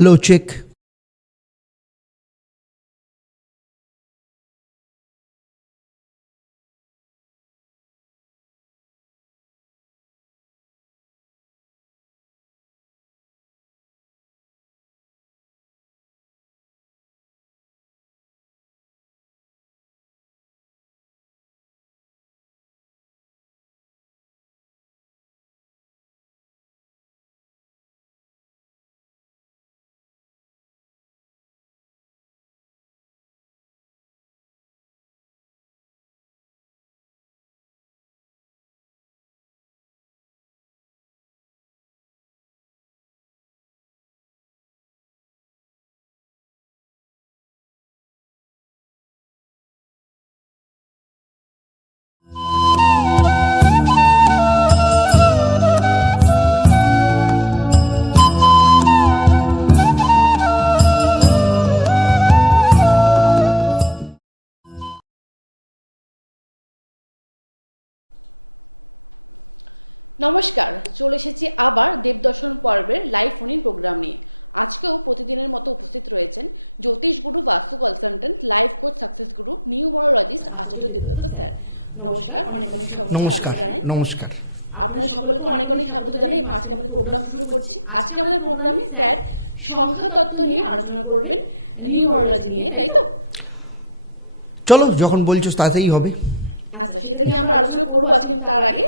Hello, chick. Debdutta sir নমস্কার অনেক অনেক নমস্কার। আপনার নমস্কার সকলকে অনেক অনেক স্বাগত জানাই। এই আমরা প্রোগ্রাম শুরু করছি আজকে আমাদের প্রোগ্রামে স্যার সংখ্যা তত্ত্ব নিয়ে আলোচনা করবেন নিউমোলজি নিয়ে তাই তো? চলো যখন বলছো তাতেই হবে। আচ্ছা সেটা নিয়ে আমরা আলোচনা করব আজকে তার আগে।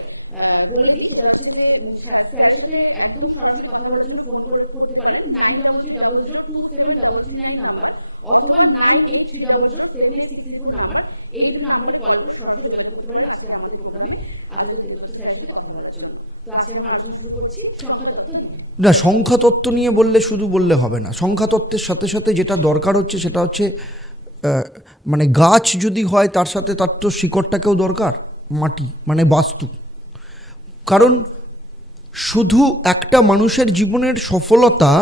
বলে দিই, সেটা হচ্ছে যে স্যার- স্যারের সাথে একদম সরাসরি কথা বলার জন্য ফোন করে করতে পারেন। Nine double three double zero two seven double three nine number অথবা nine eight three double zero seven eight six four number. এই দুটো নাম্বারে কল করে সরাসরি যোগাযোগ করতে পারেন আজকে আমাদের প্রোগ্রামে আজকে দেবদত্ত স্যারের সাথে কথা বলার জন্য। না সংখ্যা তত্ত্ব নিয়ে। বললে শুধু বললে হবে না। সংখ্যা তত্ত্বের সাথে সাথে যেটা দরকার হচ্ছে সেটা হচ্ছে মানে গাছ যদি হয় তার সাথে তার তো শিকড়টাকেও দরকার, মাটি মানে বাস্তু। কারণ শুধু একটা মানুষের জীবনের সফলতা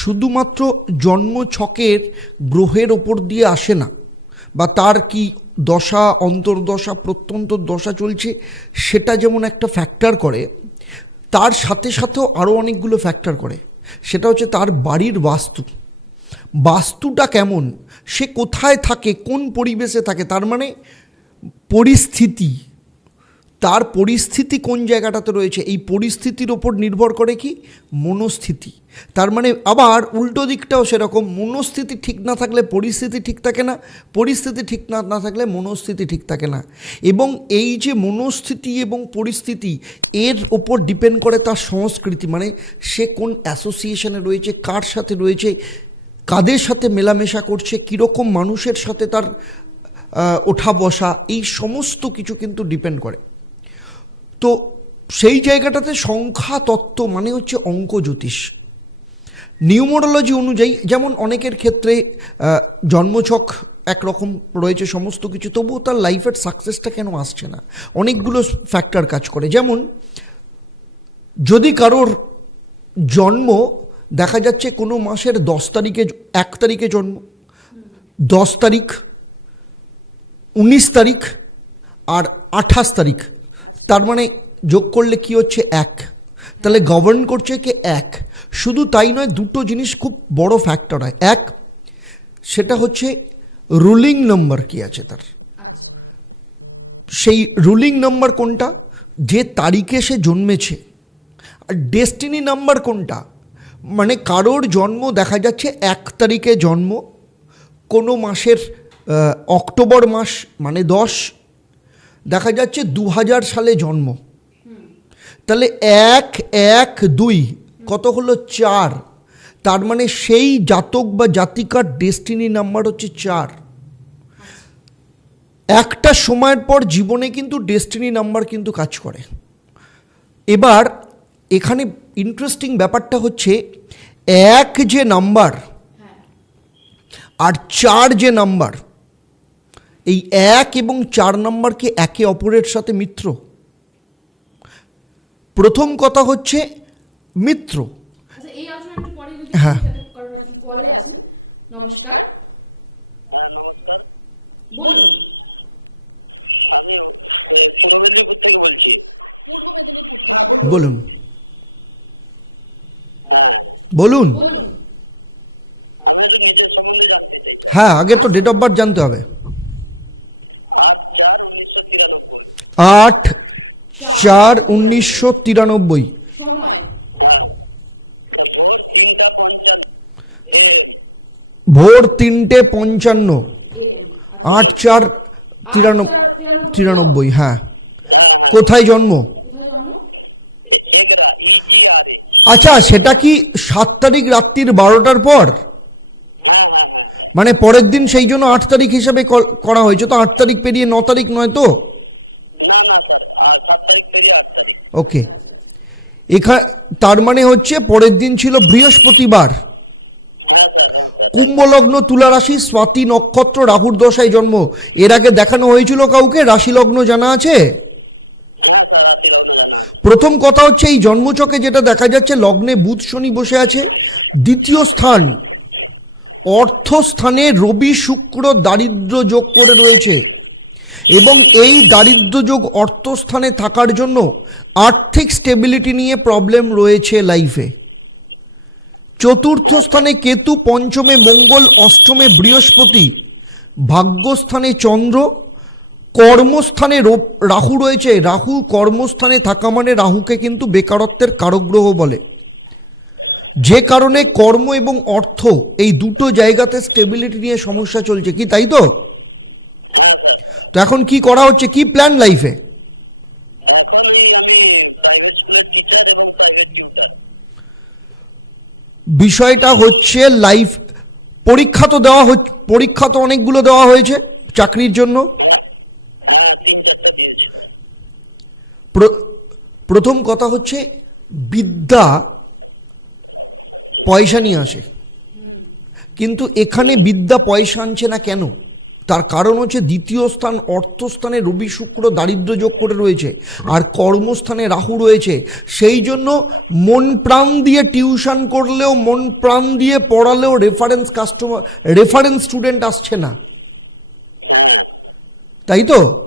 শুধুমাত্র জন্ম ছকের গ্রহের ওপর দিয়ে আসে না, বা তার কি দশা, অন্তর্দশা, প্রত্যন্ত দশা চলছে, সেটা যেমন একটা ফ্যাক্টর করে, তার সাথে সাথেও আরও অনেকগুলো ফ্যাক্টর করে। সেটা হচ্ছে তার বাড়ির বাস্তু। বাস্তুটা কেমন? সে কোথায় থাকে? কোন পরিবেশে থাকে? তার মানে পরিস্থিতি। তার পরিস্থিতি কোন জায়গাটাতে রয়েছে? এই পরিস্থিতির ওপর নির্ভর করে কি? মনস্থিতি। তার মানে আবার উল্টো দিকটাও সেরকম। মনস্থিতি ঠিক না থাকলে পরিস্থিতি ঠিক থাকে না। পরিস্থিতি ঠিক না না থাকলে মনস্থিতি ঠিক থাকে না। এবং এই যে মনস্থিতি এবং পরিস্থিতি, এর ওপর ডিপেন্ড করে তার সংস্কৃতি। মানে সে কোন অ্যাসোসিয়েশনে রয়েছে, কার সাথে রয়েছে কাদের সাথে মেলামেশা করছে, কীরকম মানুষের সাথে তার ওঠা বসা, এই সমস্ত কিছু কিন্তু ডিপেন্ড করে। তো সেই জায়গাটাতে সংখ্যা তত্ত্ব মানে হচ্ছে অঙ্ক জ্যোতিষ। নিউমোরোলজি অনুযায়ী যেমন অনেকের ক্ষেত্রে জন্মছক একরকম রয়েছে সমস্ত কিছু, তবুও তার লাইফের সাকসেসটা কেন আসছে না? অনেকগুলো ফ্যাক্টর কাজ করে। যেমন, যদি কারোর জন্ম দেখা যাচ্ছে কোনো মাসের দশ তারিখে এক তারিখে জন্ম, দশ তারিখ, উনিশ তারিখ আর আঠাশ তারিখ। তার মানে যোগ করলে কি হচ্ছে এক। তাহলে গভর্ন করছে কি এক। শুধু তাই নয়, দুটো জিনিস খুব বড় ফ্যাক্টর হয়। এক, সেটা হচ্ছে রুলিং নম্বর কি আছে তার? সেই রুলিং নাম্বার কোনটা? যে তারিখে সে জন্মেছে। আর ডেস্টিনি নাম্বার কোনটা? মানে কারোর জন্ম দেখা যাচ্ছে এক তারিখে জন্ম, কোনো মাসের অক্টোবর মাস মানে দশ, দেখা যাচ্ছে দু হাজার সালে জন্ম। তাহলে এক এক, দুই, কত হলো চার? তার মানে সেই জাতক বা জাতিকার ডেস্টিনি নাম্বার হচ্ছে চার। একটা সময়ের পর জীবনে কিন্তু ডেস্টিনি নাম্বার কিন্তু কাজ করে। এবার এখানে ইন্টারেস্টিং ব্যাপারটা হচ্ছে এক যে নাম্বার আর চার যে নাম্বার এই এক এবং চার নাম্বারকে একে অপরের সাথে মিত্র? প্রথম কথা হচ্ছে মিত্র। আচ্ছা হ্যাঁ। নমস্কার। বলুন। বলুন। হ্যাঁ আগে তো ডেট অফ বার্থ জানতে হবে। আট চার উনিশশো তিরানব্বই। ভোর তিনটে পঞ্চান্ন। আট চার তিরানব্বই তিরানব্বই হ্যাঁ। কোথায় জন্ম কোথায় জন্ম আচ্ছা সেটা কি সাত তারিখ রাত্রির বারোটার পর? মানে পরের দিন সেই জন্য আট তারিখ হিসাবে করা হয়েছে, তো আট তারিখ পেরিয়ে ন তারিখ নয় তো? ওকে। এখা তার মানে হচ্ছে পরের দিন ছিল বৃহস্পতিবার। কুম্ভলগ্ন তুলা রাশি স্বাতি নক্ষত্র, রাহুর দশায় জন্ম। এর আগে দেখানো হয়েছিল কাউকে? রাশি লগ্ন জানা আছে? প্রথম কথা হচ্ছে এই জন্মচকে যেটা দেখা যাচ্ছে, লগ্নে বুধ শনি বসে আছে। দ্বিতীয় স্থান, অর্থস্থানে রবি শুক্র দারিদ্র যোগ করে রয়েছে। এবং এই দারিদ্র যোগ অর্থস্থানে থাকার জন্য আর্থিক স্টেবিলিটি নিয়ে প্রবলেম রয়েছে লাইফে চতুর্থ স্থানে কেতু, পঞ্চমে মঙ্গল, অষ্টমে বৃহস্পতি। ভাগ্যস্থানে চন্দ্র কর্মস্থানে রাহু রয়েছে। রাহু কর্মস্থানে থাকা মানে রাহুকে কিন্তু বেকারত্বের কারগ্রহ বলে। যে কারণে কর্ম এবং অর্থ এই দুটো জায়গাতে স্টেবিলিটি নিয়ে সমস্যা চলছে। কি, তাই তো? তো এখন কি করা হচ্ছে? কি প্ল্যান লাইফে বিষয়টা হচ্ছে লাইফ পরীক্ষা তো দেওয়া পরীক্ষা তো অনেকগুলো দেওয়া হয়েছে চাকরির জন্য। প্রথম কথা হচ্ছে বিদ্যা পয়সা নিয়ে আসে। কিন্তু এখানে বিদ্যা পয়সা আনছে না কেন? তার কারণ হচ্ছে দ্বিতীয় স্থান অর্থস্থানে রবি, শুক্র, দারিদ্র যোগ করে রয়েছে। আর কর্মস্থানে রাহু রয়েছে। সেই জন্য মন প্রাণ দিয়ে টিউশন করলেও, মন প্রাণ দিয়ে পড়ালেও রেফারেন্স কাস্টমার রেফারেন্স স্টুডেন্ট আসছে না। তাই তো?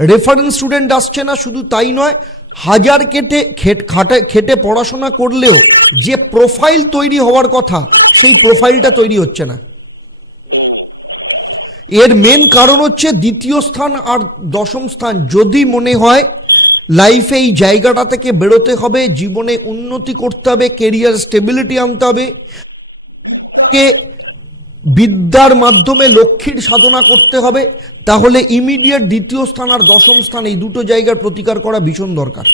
রেফারেন্স স্টুডেন্ট আসছে না, শুধু তাই নয়, হাজার কেটে খেট- খাটে, খেটে পড়াশোনা করলেও যে প্রোফাইল তৈরি হওয়ার কথা, সেই প্রোফাইলটা তৈরি হচ্ছে না। এর মেন কারণ হচ্ছে দ্বিতীয় স্থান আর দশম স্থান। যদি মনে হয় লাইফে এই জায়গাটা থেকে বেরোতে হবে, জীবনে উন্নতি করতে হবে কেরিয়ার স্টেবিলিটি আনতে হবে, কে বিদ্যার মাধ্যমে লক্ষ্মীর সাধনা করতে হবে, তাহলে ইমিডিয়েট দ্বিতীয় স্থান আর দশম স্থান এই দুটো জায়গার প্রতিকার করা ভীষণ দরকার।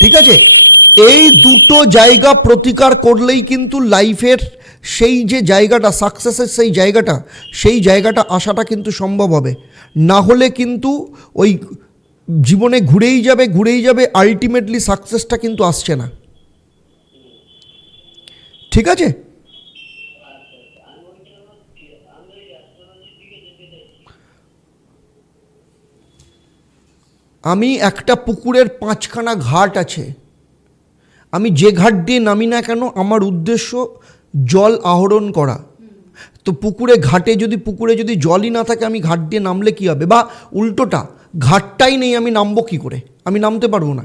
ঠিক আছে? এই দুটো জায়গা প্রতিকার করলেই কিন্তু লাইফের সেই যে জায়গাটা সাকসেসের সেই জায়গাটা সেই জায়গাটা আসাটা কিন্তু সম্ভব হবে। না হলে কিন্তু ওই জীবনে ঘুরেই যাবে ঘুরেই যাবে আলটিমেটলি সাকসেসটা কিন্তু আসছে না। ঠিক আছে? আমি একটা পুকুরের পাঁচখানা ঘাট আছে। আমি যে ঘাট দিয়ে নামি না কেন, আমার উদ্দেশ্য জল আহরণ করা। তো পুকুরে ঘাটে যদি, পুকুরে যদি জলই না থাকে, আমি ঘাট দিয়ে নামলে কি হবে? বা উল্টোটা, ঘাটটাই নেই, আমি নামবো কি করে? আমি নামতে পারব না।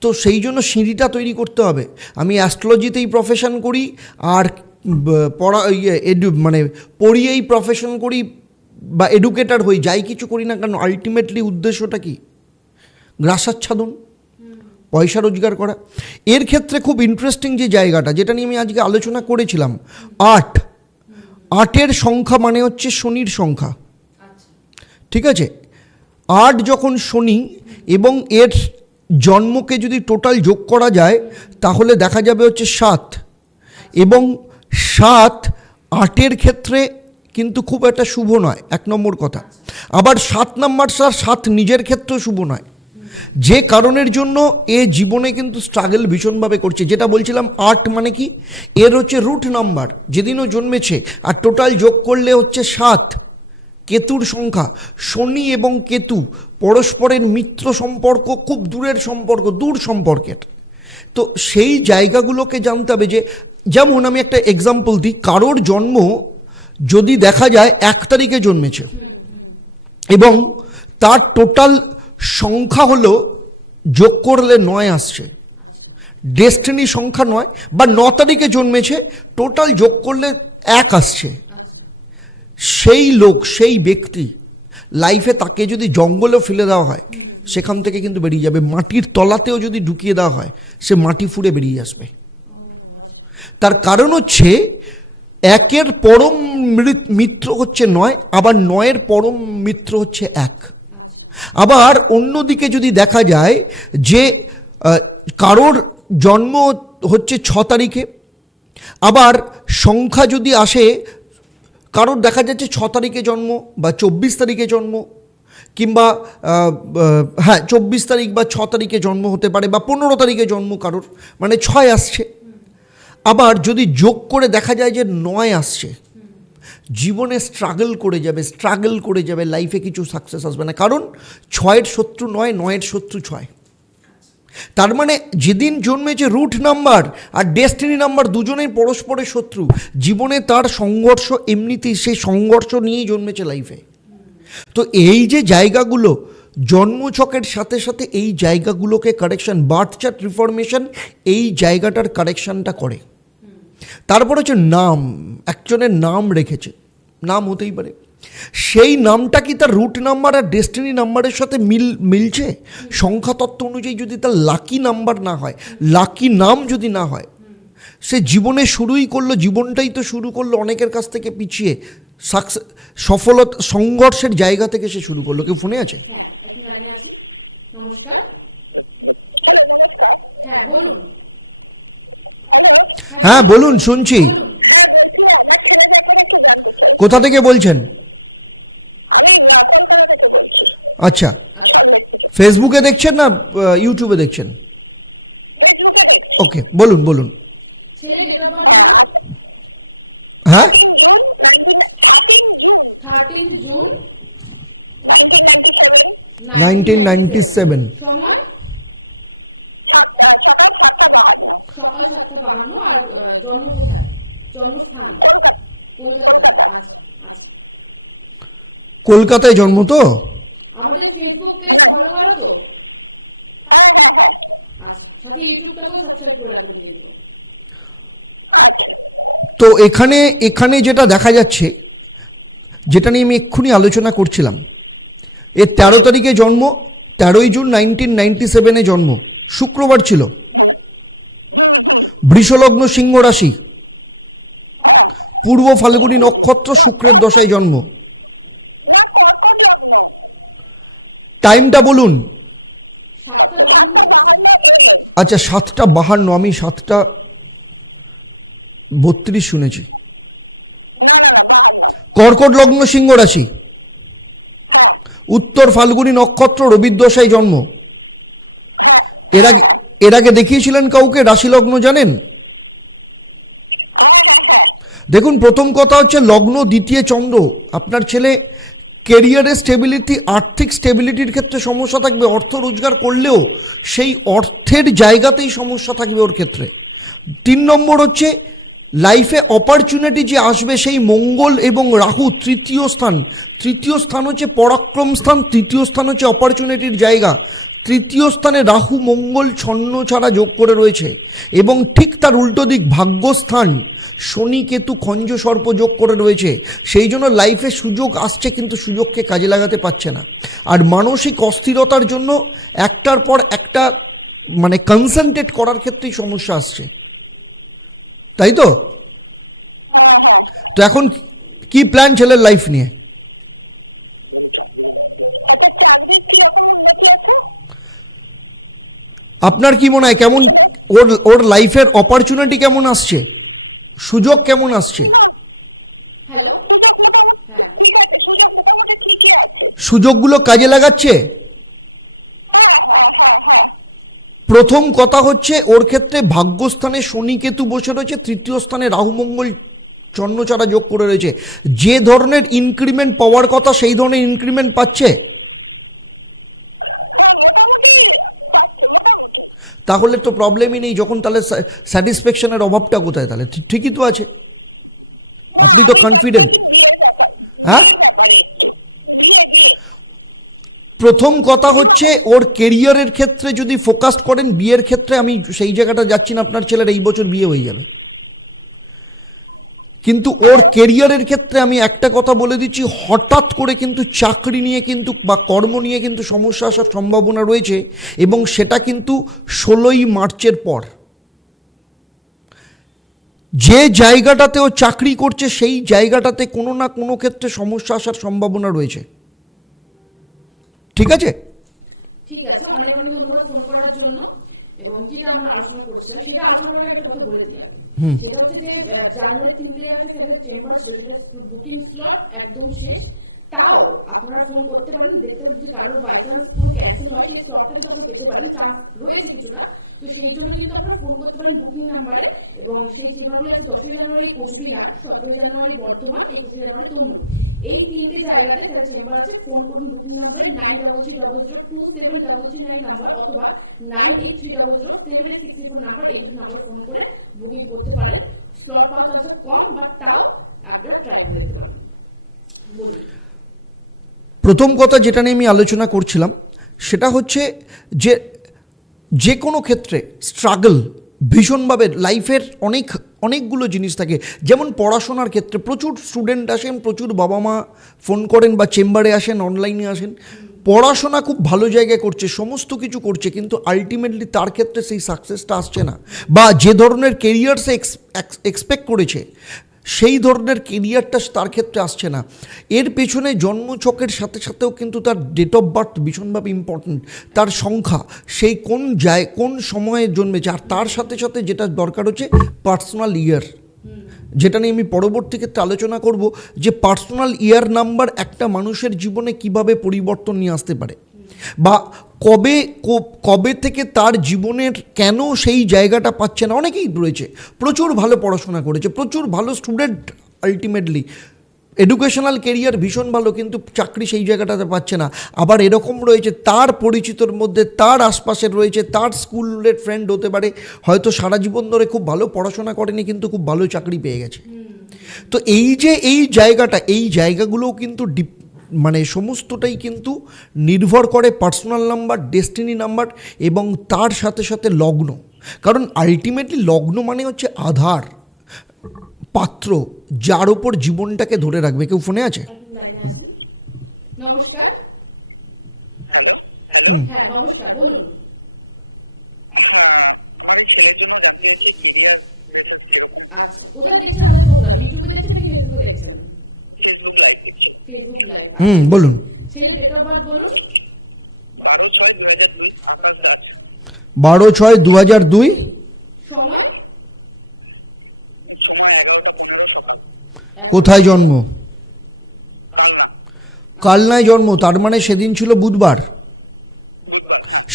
তো সেই জন্য সিঁড়িটা তৈরি করতে হবে। আমি অ্যাস্ট্রোলজিতেই প্রফেশন করি, আর পড়া ইয়ে এডু মানে পড়িয়েই প্রফেশন করি, বা এডুকেটার হই, যাই কিছু করি না কেন আলটিমেটলি উদ্দেশ্যটা কি? গ্রাসাচ্ছাদন, পয়সা রোজগার করা। এর ক্ষেত্রে খুব ইন্টারেস্টিং যে জায়গাটা, যেটা নিয়ে আমি আজকে আলোচনা করেছিলাম, আট। আটের সংখ্যা মানে হচ্ছে শনির সংখ্যা। ঠিক আছে? আট যখন শনি এবং এর জন্মকে যদি টোটাল যোগ করা যায়, তাহলে দেখা যাবে হচ্ছে সাত। এবং সাত আটের ক্ষেত্রে কিন্তু খুব একটা শুভ নয়, এক নম্বর কথা। আবার সাত নম্বর সাত নিজের ক্ষেত্রেও শুভ নয়। যে কারণের জন্য এ জীবনে কিন্তু স্ট্রাগল ভীষণভাবে করছে। যেটা বলছিলাম আট মানে কি? এর হচ্ছে রুট নাম্বার যেদিনও জন্মেছে। আর টোটাল যোগ করলে হচ্ছে সাত, কেতুর সংখ্যা। শনি এবং কেতু পরস্পরের মিত্র সম্পর্ক, খুব দূরের সম্পর্ক, দূর সম্পর্কের। তো সেই জায়গাগুলোকে জানতে হবে যে, যেমন আমি একটা এক্সাম্পল দিই, কারোর জন্ম যদি দেখা যায় এক তারিখে জন্মেছে এবং তার টোটাল সংখ্যা হলো যোগ করলে নয় আসছে। ডেস্টিনি সংখ্যা নয়, বা ন তারিখে জন্মেছে টোটাল যোগ করলে এক আসছে। সেই লোক, সেই ব্যক্তি লাইফে তাকে যদি জঙ্গলেও ফেলে দেওয়া হয়, সেখান থেকে কিন্তু বেরিয়ে যাবে। মাটির তলাতেও যদি ঢুকিয়ে দেওয়া হয়, সে মাটি ফুঁড়ে বেরিয়ে আসবে। তার কারণ হচ্ছে, একের পরম মৃত- মিত্র হচ্ছে নয়, আবার নয়ের পরম মিত্র হচ্ছে এক। আবার অন্যদিকে যদি দেখা যায় যে কারোর জন্ম হচ্ছে ছ তারিখে, আবার সংখ্যা যদি আসে, কারোর দেখা যাচ্ছে ছ তারিখে জন্ম বা চব্বিশ তারিখে জন্ম, কিংবা হ্যাঁ চব্বিশ তারিখ বা ছ তারিখে জন্ম হতে পারে বা পনেরো তারিখে জন্ম কারোর মানে ছয় আসছে। আবার যদি যোগ করে দেখা যায় যে নয় আসছে জীবনে স্ট্রাগল করে যাবে স্ট্রাগল করে যাবে লাইফে কিছু সাকসেস আসবে না। কারণ ছয়ের শত্রু নয়, নয়ের শত্রু ছয়। তার মানে যেদিন জন্মেছে রুট নাম্বার আর ডেস্টিনি নাম্বার দুজনেই পরস্পরের শত্রু, জীবনে তার সংঘর্ষ এমনিতেই সেই সংঘর্ষ নিয়েই জন্মেছে লাইফে তো এই যে জায়গাগুলো জন্মছকের সাথে সাথে এই জায়গাগুলোকে কারেকশন বার্থ চার্ট রিফরমেশন এই জায়গাটার কারেকশানটা করে। তারপর হচ্ছে নাম, একজনের নাম রেখেছে, নাম হতেই পারে। সেই নামটা কি তার রুট নাম্বার আর ডেস্টিনি নাম্বারের সাথে মিল, মিলছে? সংখ্যাতত্ত্ব অনুযায়ী যদি তার লাকি নাম্বার না হয় লাকি নাম যদি না হয়, সে জীবনে শুরুই করল, জীবনটাই তো শুরু করল অনেকের কাছ থেকে পিছিয়ে। সাকসেস সফলতা, সংঘর্ষের জায়গা থেকে সে শুরু করল। কেউ ফোনে আছে? হ্যাঁ হ্যাঁ বলুন। হ্যাঁ বলুন শুনছি। কোথা থেকে বলছেন? আচ্ছা ফেসবুকে দেখছেন না ইউটিউবে দেখছেন? ওকে বলুন বলুন। হ্যাঁ? নাইনটিন নাইনটি সেভেন সময়? সকাল সাতটা বাহান্ন আর জন্ম কোথায় জন্মস্থান কলকাতা। আচ্ছা আচ্ছা। কলকাতায় জন্ম তো? আমাদের ফেসবুক পেজ ফলো করো তো। আচ্ছা সাথে ইউটিউবটাকেও সাবস্ক্রাইব করে কিন্তু। তো এখানে এখানে যেটা দেখা যাচ্ছে যেটা নিয়ে আমি এক্ষুনি আলোচনা করছিলাম এর তেরো তারিখে জন্ম তেরোই জুন নাইনটিন নাইনটি সেভেনে জন্ম শুক্রবার ছিল। বৃষলগ্ন সিংহ রাশি। পূর্ব ফাল্গুনী নক্ষত্র শুক্রের দশায় জন্ম। টাইমটা বলুন। আচ্ছা সাতটা বাহান্ন, আমি সাতটা বত্রিশ শুনেছি। কর্কট লগ্ন সিংহ রাশি। উত্তর ফাল্গুনী নক্ষত্র রবির দশায় জন্ম। এর আগে এর আগে দেখিয়েছিলেন কাউকে? রাশি লগ্ন জানেন? দেখুন, প্রথম কথা হচ্ছে লগ্ন, দ্বিতীয় চন্দ্র। আপনার ছেলে কেরিয়ারের স্টেবিলিটি, আর্থিক স্টেবিলিটির ক্ষেত্রে সমস্যা থাকবে, অর্থ রোজগার করলেও সেই অর্থের জায়গাতেই সমস্যা থাকবে ওর ক্ষেত্রে। তিন নম্বর হচ্ছে, লাইফে অপরচুনিটি যে আসবে, সেই মঙ্গল এবং রাহু তৃতীয় স্থান। তৃতীয় স্থান হচ্ছে পরাক্রম স্থান, তৃতীয় স্থান হচ্ছে অপরচুনিটির জায়গা। তৃতীয় স্থানে রাহু মঙ্গল ছন্ন ছাড়া যোগ করে রয়েছে এবং ঠিক তার উল্টো দিক ভাগ্যস্থান শনি কেতু খঞ্জ সর্প যোগ করে রয়েছে। সেই জন্য লাইফে সুযোগ আসছে কিন্তু সুযোগকে কাজে লাগাতে পারছে না। আর মানসিক অস্থিরতার জন্য একটার পর একটা মানে কনসেন্ট্রেট করার ক্ষেত্রেই সমস্যা আসছে। তাই তো? তো এখন কি প্ল্যান ছেলের লাইফ নিয়ে? আপনার কি মনে হয় কেমন ওর ওর লাইফের অপরচুনিটি কেমন আসছে? সুযোগ কেমন আসছে? সুযোগগুলো কাজে লাগাচ্ছে? প্রথম কথা হচ্ছে ওর ক্ষেত্রে ভাগ্যস্থানে শনি কেতু বসে রয়েছে তৃতীয় স্থানে রাহু মঙ্গল চন্নচারা যোগ করে রয়েছে। যে ধরনের ইনক্রিমেন্ট পাওয়ার কথা সেই ধরনের ইনক্রিমেন্ট পাচ্ছে? তাহলে তো প্রবলেমই নেই যখন তাহলে স্যাটিসফ্যাকশনের অভাবটা কোথায়? তাহলে ঠিকই তো আছে। আপনি তো কনফিডেন্ট হ্যাঁ? প্রথম কথা হচ্ছে, ওর কেরিয়ারের ক্ষেত্রে যদি ফোকাস করেন, বিয়ের ক্ষেত্রে আমি সেই জায়গাটা যাচ্ছি না, আপনার ছেলের এই বছর বিয়ে হয়ে যাবে। কিন্তু ওর কেরিয়ারের ক্ষেত্রে আমি একটা কথা বলে দিচ্ছি, হঠাৎ করে কিন্তু চাকরি নিয়ে কিন্তু বা কর্ম নিয়ে কিন্তু সমস্যা আসার সম্ভাবনা রয়েছে এবং সেটা কিন্তু ষোলোই মার্চের পর। যে জায়গাটাতে ও চাকরি করছে, সেই জায়গাটাতে কোনো না কোনো ক্ষেত্রে সমস্যা আসার সম্ভাবনা রয়েছে। ঠিক আছে? ঠিক আছে, অনেক অনেক ধন্যবাদ ফোন করার জন্য। এবং যেটা আমরা আলোচনা করছিলাম সেটা আলোচনা করার আগে একটা কথা বলে দিলাম সেটা হচ্ছে যে জানুয়ারি তিন তারিখে আমাদের চেম্বার সেটা বুকিং স্লট একদম শেষ। তাও আপনারা ফোন করতে পারেন, দেখতে যদি কারোর বাই চান্স পুরো ক্যান্সেল হয়, সেই স্টকটা কিন্তু আপনি পেতে পারেন চান্স রয়েছে কিছুটা। তো সেই জন্য কিন্তু আপনারা ফোন করতে পারেন বুকিং নাম্বারে এবং সেই চেম্বারগুলো আছে, দশই জানুয়ারি কোচবিহার, সতেরোই জানুয়ারি বর্ধমান, একুশে জানুয়ারি তমলুক। এই তিনটে জায়গাতে যারা চেম্বার আছে ফোন করুন বুকিং নাম্বারে nine double three double zero two seven double three nine number অথবা nine eight three double zero seven eight six four number এই নাম্বারে ফোন করে বুকিং করতে পারেন। স্লট পাওয়ার চান্স কম বাট তাও আপনারা ট্রাই করে দেখতে পারেন। বলুন। প্রথম কথা যেটা নিয়ে আমি আলোচনা করছিলাম, সেটা হচ্ছে যে যে কোনো ক্ষেত্রে স্ট্রাগল ভীষণভাবে লাইফের অনেক, অনেকগুলো জিনিস থাকে। যেমন পড়াশোনার ক্ষেত্রে প্রচুর স্টুডেন্ট আসেন, প্রচুর বাবা মা ফোন করেন বা চেম্বারে আসেন অনলাইনে আসেন। পড়াশোনা খুব ভালো জায়গায় করছে, সমস্ত কিছু করছে, কিন্তু আলটিমেটলি তার ক্ষেত্রে সেই সাকসেসটা আসছে না। বা যে ধরনের কেরিয়ার সে এক্সপেক্ট করেছে সেই ধরনের কেরিয়ারটা তার ক্ষেত্রে আসছে না। এর পেছনে জন্মছকের সাথে সাথেও কিন্তু তার ডেট অফ বার্থ ভীষণভাবে ইম্পর্ট্যান্ট তার সংখ্যা, সেই কোন যায়, কোন সময়ে জন্মেছে, আর তার সাথে সাথে যেটা দরকার হচ্ছে পার্সোনাল ইয়ার যেটা নিয়ে আমি পরবর্তী ক্ষেত্রে আলোচনা করব যে পার্সোনাল ইয়ার নাম্বার একটা মানুষের জীবনে কীভাবে পরিবর্তন নিয়ে আসতে পারে। বা কবে কবে থেকে তার জীবনের কেন সেই জায়গাটা পাচ্ছে না? অনেকেই রয়েছে। প্রচুর ভালো পড়াশোনা করেছে প্রচুর ভালো স্টুডেন্ট আলটিমেটলি এডুকেশনাল কেরিয়ার ভীষণ ভালো কিন্তু চাকরি সেই জায়গাটাতে পাচ্ছে না। আবার এরকম রয়েছে তার পরিচিতর মধ্যে তার আশপাশে রয়েছে তার স্কুলের ফ্রেন্ড হতে পারে। হয়তো সারা জীবন ধরে খুব ভালো পড়াশোনা করেনি কিন্তু খুব ভালো চাকরি পেয়ে গেছে। তো এই যে এই জায়গাটা এই জায়গাগুলোও কিন্তু ডিপ মানে সমস্তটাই কিন্তু নির্ভর করে পার্সোনাল নাম্বার ডেস্টিনি নাম্বার এবং তার সাথে সাথে লগ্ন। কারণ আলটিমেটলি লগ্ন মানে হচ্ছে আধার পাত্র যার ওপর জীবনটাকে ধরে রাখবে। কেউ ফোনে আছে? নমস্কার। হ্যাঁ নমস্কার বলুন। আচ্ছা কোথায় দেখছেন ফেসবুক লাইভ হুম বলুন। ছেলে ডেট অফ বার্থ বলুন। বারো ছয় দু হাজার দুই। সময়? কোথায় জন্ম? কালনায় জন্ম তার মানে সেদিন ছিল বুধবার।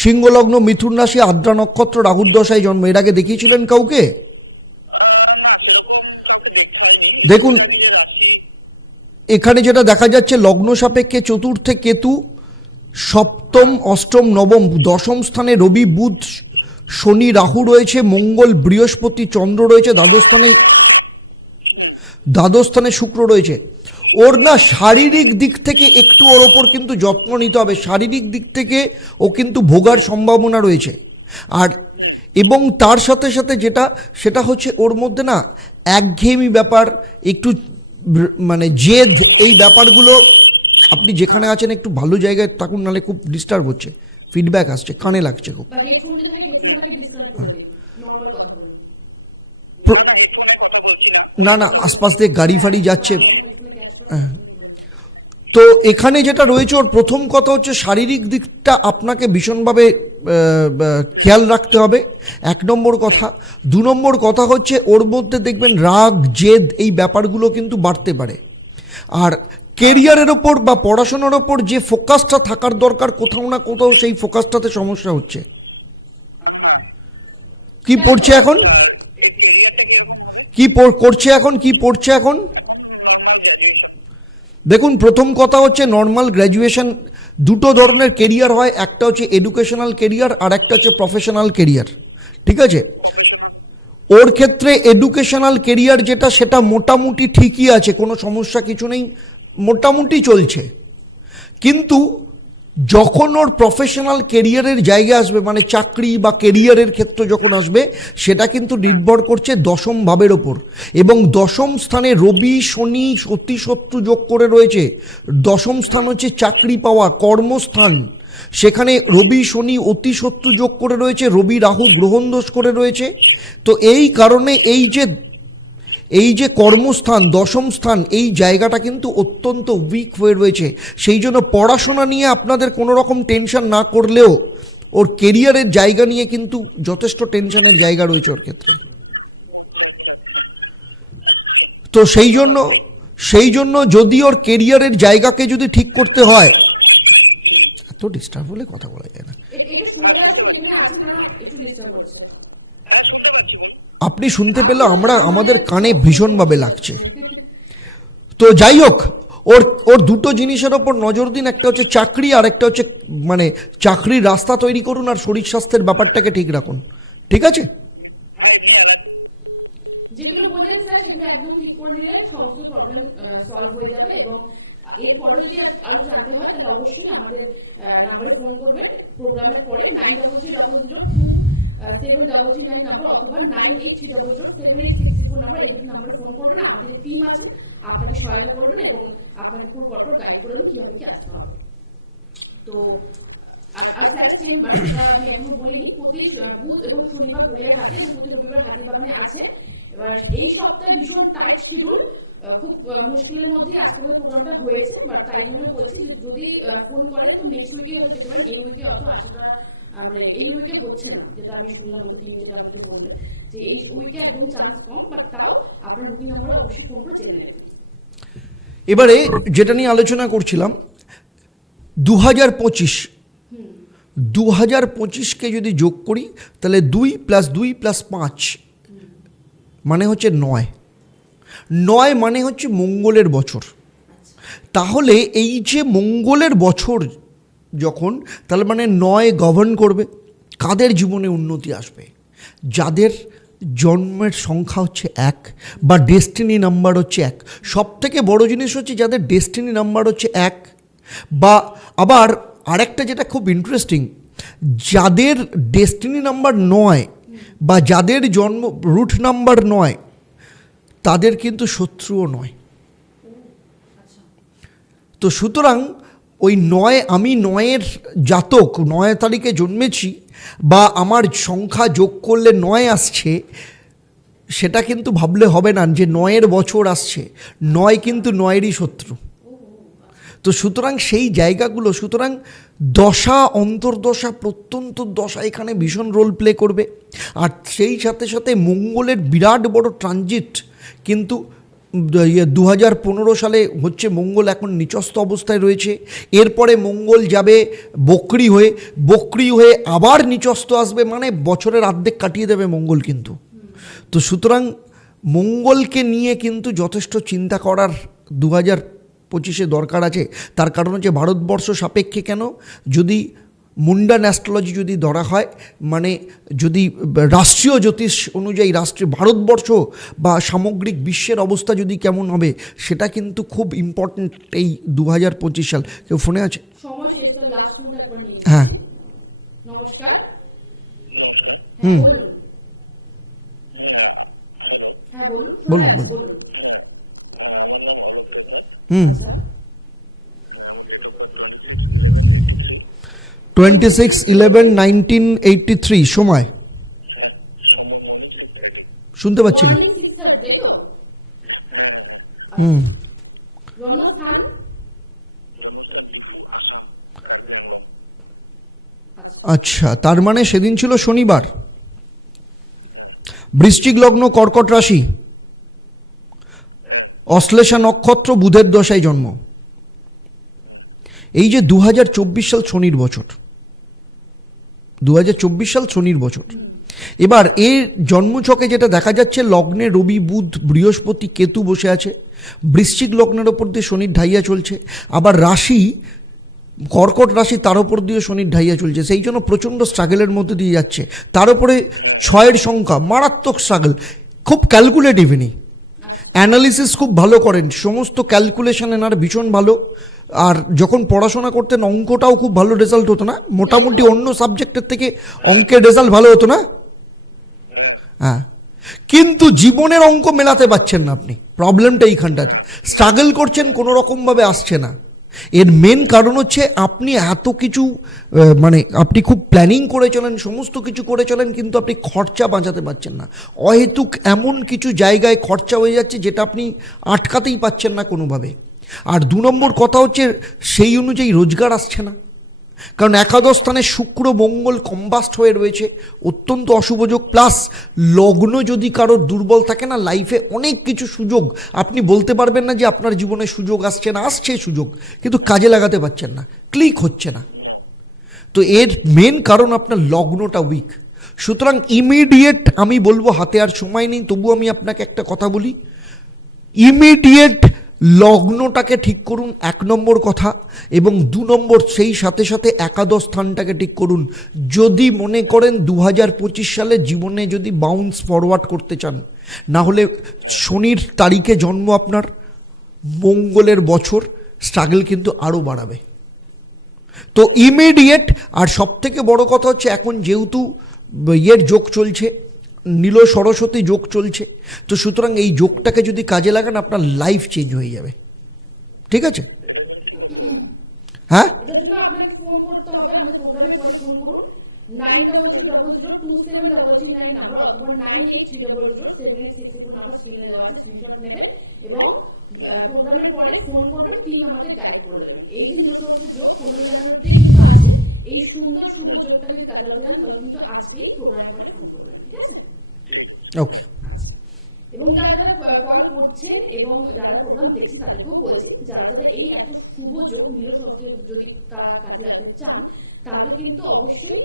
সিংহলগ্ন মিথুন রাশি আদ্রা নক্ষত্র রাহুর দশায় জন্ম এর আগে দেখিয়েছিলেন কাউকে? দেখুন এখানে যেটা দেখা যাচ্ছে, লগ্ন সাপেক্ষে চতুর্থে কেতু, সপ্তম, অষ্টম, নবম, দশম স্থানে রবি, বুধ, শনি, রাহু রয়েছে, মঙ্গল, বৃহস্পতি, চন্দ্র রয়েছে, দ্বাদশ স্থানে দ্বাদশ স্থানে শুক্র রয়েছে। ওর না শারীরিক দিক থেকে একটু ওর ওপর কিন্তু যত্ন নিতে হবে। শারীরিক দিক থেকে ও কিন্তু ভোগার সম্ভাবনা রয়েছে। আর এবং তার সাথে সাথে যেটা, সেটা হচ্ছে ওর মধ্যে না একঘেয়েমি ব্যাপার, একটু মানে জেদ এই ব্যাপারগুলো আপনি যেখানে আছেন একটু ভালো জায়গায় থাকুন নাহলে খুব ডিস্টার্ব হচ্ছে। ফিডব্যাক আসছে কানে লাগছে খুব। প্র- না না আশপাশ দিয়ে গাড়ি ফাড়ি যাচ্ছে। হেডফোনে তো এখানে যেটা রয়েছে ওর প্রথম কথা হচ্ছে শারীরিক দিকটা আপনাকে ভীষণভাবে খেয়াল রাখতে হবে। এক নম্বর কথা। দু নম্বর কথা হচ্ছে, ওর মধ্যে দেখবেন রাগ, জেদ এই ব্যাপারগুলো কিন্তু বাড়তে পারে। আর কেরিয়ারের ওপর বা পড়াশোনার ওপর যে ফোকাসটা থাকার দরকার, কোথাও না কোথাও সেই ফোকাসটাতে সমস্যা হচ্ছে। কি পড়ছে এখন? কি করছে এখন? কি পড়ছে এখন? দেখুন, প্রথম কথা হচ্ছে নর্মাল গ্র্যাজুয়েশন দুটো ধরনের কেরিয়ার হয়, একটা হচ্ছে এডুকেশনাল কেরিয়ার আর একটা হচ্ছে প্রফেশনাল কেরিয়ার ঠিক আছে? ওর ক্ষেত্রে এডুকেশনাল কেরিয়ার যেটা, সেটা মোটামুটি ঠিকই আছে, কোনো সমস্যা কিছু নেই, মোটামুটি চলছে। কিন্তু যখন ওর প্রফেশনাল কেরিয়ারের জায়গা আসবে মানে চাকরি বা কেরিয়ারের ক্ষেত্র যখন আসবে, সেটা কিন্তু নির্ভর করছে দশম ভাবের ওপর। এবং দশম স্থানে রবি, শনি সতী শত্রু যোগ করে রয়েছে। দশম স্থান হচ্ছে চাকরি পাওয়া, কর্মস্থান। সেখানে রবি, শনি অতি শত্রু যোগ করে রয়েছে, রবি, রাহু, গ্রহণ দোষ করে রয়েছে। তো এই কারণে এই যে এই যে কর্মস্থান, দশম স্থান, এই জায়গাটা কিন্তু অত্যন্ত উইক হয়ে রয়েছে। সেই জন্য পড়াশোনা নিয়ে আপনাদের কোনো রকম টেনশন না করলেও ওর কেরিয়ারের জায়গা নিয়ে কিন্তু যথেষ্ট টেনশনের জায়গা রয়েছে ওর ক্ষেত্রে। তো সেই জন্য সেই জন্য যদি ওর কেরিয়ারের জায়গাকে যদি ঠিক করতে হয়, এত ডিস্টার্ব হলে কথা বলা যায় না। আপনি শুনতে পেলে আমরা আমাদের কানে ভীষণভাবে লাগছে। তো যাই হোক, ওর ওর দুটো জিনিসের ওপর নজর দিন, একটা হচ্ছে চাকরি আর একটা হচ্ছে মানে চাকরির রাস্তা তৈরি করুন আর শরীর স্বাস্থ্যের ব্যাপারটাকে ঠিক রাখুন। ঠিক আছে? যেগুলো স্যার, সেগুলো একদম ঠিক করে নিলে সমস্ত প্রবলেম সলভ হয়ে যাবে এবং এরপরে যদি আর- আরও জানতে হয়, তাহলে অবশ্যই আমাদের নাম্বারে ফোন করবেন। প্রোগ্রামের পরে nine double three double zero two seven double three nine number অথবা nine eight three double zero seven eight six four number এই দুটো নাম্বারে ফোন করবেন। আমাদের টিম আছে, আপনাকে সহায়তা করবেন এবং আপনাকে পুরো পরপর গাইড করে দেবেন কীভাবে কি আসতে হবে। তো, আর আর চেম্বার আমি এখনও বলিনি, প্রতি বুধ এবং শনিবার গড়িয়ার হাতে এবং প্রতি রবিবার হাটে বাগানে আছে। এবার এই সপ্তাহে ভীষণ টাইট শিডিউল খুব মুশকিলের মধ্যে আজকে আমাদের প্রোগ্রামটা হয়েছে বাট তাই জন্য বলছি যদি ফোন করেন তো নেক্সট উইকে হয়তো যেতে পারেন এই উইকে অত আহ, মানে এই উইকে হচ্ছে না যেটা আমি শুনলাম আমাদের টিম যেটা আমাকে বলবে যে এই উইকে একদম চান্স কম বাট তাও আপনার বুকিং নাম্বারে অবশ্যই ফোন করে জেনে নেবেন। এবারে যেটা নিয়ে আলোচনা করছিলাম দু হাজার পঁচিশ দু হাজার পঁচিশকে যদি যোগ করি তাহলে দুই প্লাস দুই প্লাস পাঁচ মানে হচ্ছে নয়। নয় মানে হচ্ছে মঙ্গলের বছর। তাহলে এই যে মঙ্গলের বছর যখন, তাহলে মানে নয় গভর্ন করবে। কাদের জীবনে উন্নতি আসবে? যাদের জন্মের সংখ্যা হচ্ছে এক বা ডেস্টিনি নাম্বার হচ্ছে এক। সব থেকে বড় জিনিস হচ্ছে যাদের ডেস্টিনি নাম্বার হচ্ছে এক। বা আবার আরেকটা যেটা খুব ইন্টারেস্টিং যাদের ডেস্টিনি নাম্বার নয় বা যাদের জন্ম, রুট নাম্বার নয়, তাদের কিন্তু শত্রুও নয়। তো সুতরাং ওই নয়, আমি নয়ের জাতক, নয় তারিখে জন্মেছি বা আমার সংখ্যা যোগ করলে নয় আসছে, সেটা কিন্তু ভাবলে হবে না যে নয়ের বছর আসছে। নয় কিন্তু নয়েরই শত্রু। তো সুতরাং সেই জায়গাগুলো, সুতরাং দশা, অন্তর্দশা, প্রত্যন্ত দশা এখানে ভীষণ রোল প্লে করবে। আর সেই সাথে সাথে মঙ্গলের বিরাট বড় ট্রানজিট কিন্তু দু হাজার পনেরো সালে হচ্ছে মঙ্গল এখন নিচস্থ অবস্থায় রয়েছে। এরপরে মঙ্গল যাবে বকরি হয়ে বকরি হয়ে আবার নিচস্থ আসবে মানে বছরের অর্ধেক কাটিয়ে দেবে মঙ্গল কিন্তু। তো সুতরাং মঙ্গলকে নিয়ে কিন্তু যথেষ্ট চিন্তা করার দু হাজার পঁচিশে দরকার আছে। তার কারণ হচ্ছে ভারতবর্ষ সাপেক্ষে কেন? যদি মুন্ডান অ্যাস্ট্রোলজি যদি ধরা হয় মানে যদি রাষ্ট্রীয় জ্যোতিষ অনুযায়ী রাষ্ট্রীয় ভারতবর্ষ বা সামগ্রিক বিশ্বের অবস্থা যদি কেমন হবে সেটা কিন্তু খুব ইম্পর্ট্যান্ট এই দু হাজার পঁচিশ সাল। কেউ ফোনে আছে। হ্যাঁ। নমস্কার। হুম। হ্যাঁ হ্যাঁ বলুন। বলুন। হুম। Twenty six eleven nineteen eighty three সময় শুনতে পাচ্ছি না Morning 6:30, তাই তো? হুম আচ্ছা আচ্ছা তার মানে সেদিন ছিল শনিবার বৃশ্চিক লগ্ন কর্কট রাশি অশ্লেষা নক্ষত্র বুধের দশায় জন্ম। এই যে দু হাজার চব্বিশ সাল শনির বছর দু হাজার চব্বিশ সাল শনির বছর, এবার এর জন্মছকে যেটা দেখা যাচ্ছে, লগ্নে রবি, বুধ, বৃহস্পতি, কেতু বসে আছে, বৃশ্চিক লগ্নের ওপর দিয়ে শনির ঢাইয়া চলছে, আবার রাশি, কর্কট রাশি তার ওপর দিয়ে শনির ঢাইয়া চলছে, সেই জন্য প্রচণ্ড স্ট্রাগলের মধ্যে দিয়ে যাচ্ছে। তার উপরে ছয়ের সংখ্যা, মারাত্মক স্ট্রাগল খুব ক্যালকুলেটিভ ইনি অ্যানালিসিস খুব ভালো করেন। সমস্ত ক্যালকুলেশন এনার ভীষণ ভালো। আর যখন পড়াশোনা করতেন, অঙ্কটাও খুব ভালো রেজাল্ট হতো না। মোটামুটি অন্য সাবজেক্টের থেকে অঙ্কের রেজাল্ট ভালো হতো না? হ্যাঁ। কিন্তু জীবনের অঙ্ক মেলাতে পারছেন না আপনি। প্রবলেমটা এইখানটাতে স্ট্রাগল করছেন কোনো রকমভাবে আসছে না। এর মেন কারণ হচ্ছে আপনি এত কিছু মানে আপনি খুব প্ল্যানিং করে চলেন, সমস্ত কিছু করে চলেন, কিন্তু আপনি খরচা বাঁচাতে পারছেন না। অহেতুক এমন কিছু জায়গায় খরচা হয়ে যাচ্ছে যেটা আপনি আটকাতেই পাচ্ছেন না কোনোভাবে। আর দু নম্বর কথা হচ্ছে, সেই অনুযায়ী রোজগার আসছে না। কারণ একাদশ স্থানে শুক্র, মঙ্গল কম্বাস্ট হয়ে রয়েছে, অত্যন্ত অশুভযোগ প্লাস লগ্ন যদি কারোর দুর্বল থাকে না লাইফে অনেক কিছু সুযোগ, আপনি বলতে পারবেন না যে আপনার জীবনে সুযোগ আসছে না, আসছে সুযোগ, কিন্তু কাজে লাগাতে পারছেন না ক্লিক হচ্ছে না। তো এর মেন কারণ আপনার লগ্নটা উইক সুতরাং ইমিডিয়েট আমি বলব হাতে আর সময় নেই তবু আমি আপনাকে একটা কথা বলি ইমিডিয়েট লগ্নটাকে ঠিক করুন এক নম্বর কথা এবং দু নম্বর সেই সাথে সাথে একাদশ স্থানটাকে ঠিক করুন। যদি মনে করেন দু হাজার পঁচিশ সালে জীবনে যদি বাউন্স ফরওয়ার্ড করতে চান, না হলে শনির তারিখে জন্ম আপনার, মঙ্গলের বছর স্ট্রাগল কিন্তু আরও বাড়াবে। তো ইমিডিয়েট আর সব থেকে বড় কথা হচ্ছে এখন যেহেতু ইয়ের যোগ চলছে নীল সরস্বতী যোগ চলছে। তো সুতরাং এই যোগটাকে যদি কাজে লাগান, আপনার লাইফ চেঞ্জ হয়ে যাবে। ঠিক আছে? হ্যাঁ? এবং প্রোগ্রামের পরে ফোন করবেন করে দেবেন। এই যোগ পনেরো কিন্তু আছে, এই সুন্দর শুভ যোগটা যদি কাজে লাগাতে তাহলে কিন্তু আজকেই প্রোগ্রামের পরে ফোন করবেন। ঠিক আছে? ওকে এবং যারা যারা ফল করছেন এবং যারা প্রোগ্রাম দেখছেন তাদেরকেও বলছি, যারা যারা এই এত শুভ যোগ নিরসকে যদি তারা কাজে লাগাতে চান তাহলে কিন্তু অবশ্যই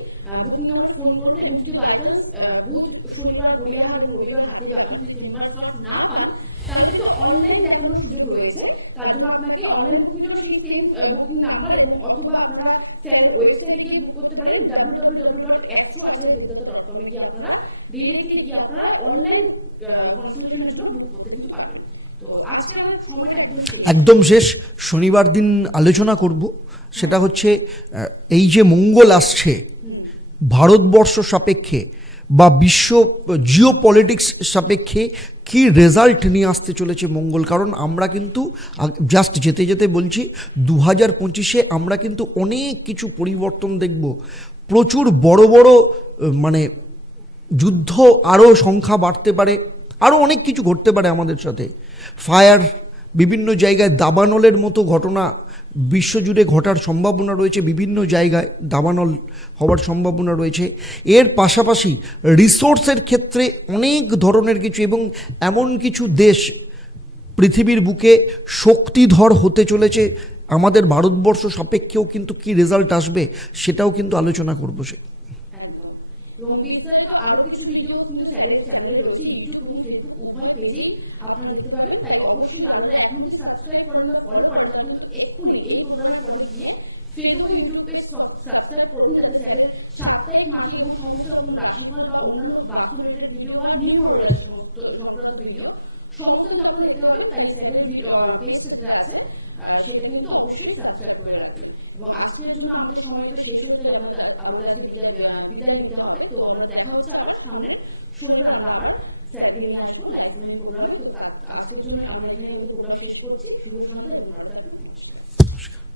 বুকিং নাম্বারে ফোন করুন এবং যদি বাই চান্স বুধ, শনিবার, গড়িয়াহাট এবং রবিবার হাতে পাবেন যদি চেম্বার স্লট না পান, তাহলে কিন্তু অনলাইন দেখানোর সুযোগ রয়েছে। তার জন্য আপনাকে অনলাইন বুকিং জন্য সেই সেম বুকিং নাম্বার এবং অথবা আপনারা স্যারের ওয়েবসাইটে গিয়ে বুক করতে পারেন ডাব্লিউ ডাব্লিউ ডাব্লিউ ডট একশো আচার্য বিদ্যাতা ডট কমে গিয়ে আপনারা ডিরেক্টলি গিয়ে আপনারা অনলাইন কনসালটেশনের জন্য বুক করতে কিন্তু পারবেন। তো আজকে আমাদের সময়টা। একদম শেষ। শনিবার দিন আলোচনা করব। সেটা হচ্ছে এই যে মঙ্গল আসছে, ভারতবর্ষ সাপেক্ষে বা বিশ্ব জিও পলিটিক্স সাপেক্ষে কি রেজাল্ট নিয়ে আসতে চলেছে মঙ্গল? কারণ আমরা কিন্তু জাস্ট যেতে যেতে বলছি দু হাজার পঁচিশে আমরা কিন্তু অনেক কিছু পরিবর্তন দেখব। প্রচুর বড় বড় মানে যুদ্ধ আরও সংখ্যা বাড়তে পারে, আরও অনেক কিছু ঘটতে পারে আমাদের সাথে। ফায়ার, বিভিন্ন জায়গায় দাবানলের মতো ঘটনা বিশ্বজুড়ে ঘটার সম্ভাবনা রয়েছে, বিভিন্ন জায়গায় দাবানল হওয়ার সম্ভাবনা রয়েছে। এর পাশাপাশি রিসোর্সের ক্ষেত্রে অনেক ধরনের কিছু এবং এমন কিছু দেশ পৃথিবীর বুকে শক্তিধর হতে চলেছে। আমাদের ভারতবর্ষ সাপেক্ষেও কিন্তু কি রেজাল্ট আসবে সেটাও কিন্তু আলোচনা করব সে। এবং বিস্তারিত আরও কিছু ভিডিও কিন্তু স্যারের চ্যানেলে রয়েছে ইউটিউব এবং ফেসবুক উভয় পেজেই আপনারা দেখতে পাবেন। তাই অবশ্যই যারা এখন যদি সাবস্ক্রাইব করেন বা ফলো করেন তারা কিন্তু এক্ষুনি এই প্রোগ্রামের পরে গিয়ে ফেসবুক ইউটিউব পেজ সাবস্ক্রাইব করুন যাতে স্যারের সাপ্তাহিক, মাসিক এবং সমস্ত রকম রাশিফল বা অন্যান্য বাস্তু রিলেটেড ভিডিও বা নির্মল সমস্ত, সংক্রান্ত ভিডিও সমস্ত কিন্তু আপনারা দেখতে পাবেন। তাই স্যারের পেজটা আছে সেটা কিন্তু অবশ্যই সাবস্ক্রাইব করে রাখবেন। এবং আজকের জন্য আমাদের সময় তো শেষ হতে আমাদের আমাদের আজকে বিদায় বিদায় নিতে হবে। তো আমরা দেখা হচ্ছে আবার সামনের শনিবার আমরা আবার স্যারকে নিয়ে আসব লাইভ ফোনিং প্রোগ্রামে তো আজকের জন্য আমরা এখানে প্রোগ্রাম শেষ করছি। শুভ সন্ধ্যা এবং ভালো থাকবেন। নমস্কার।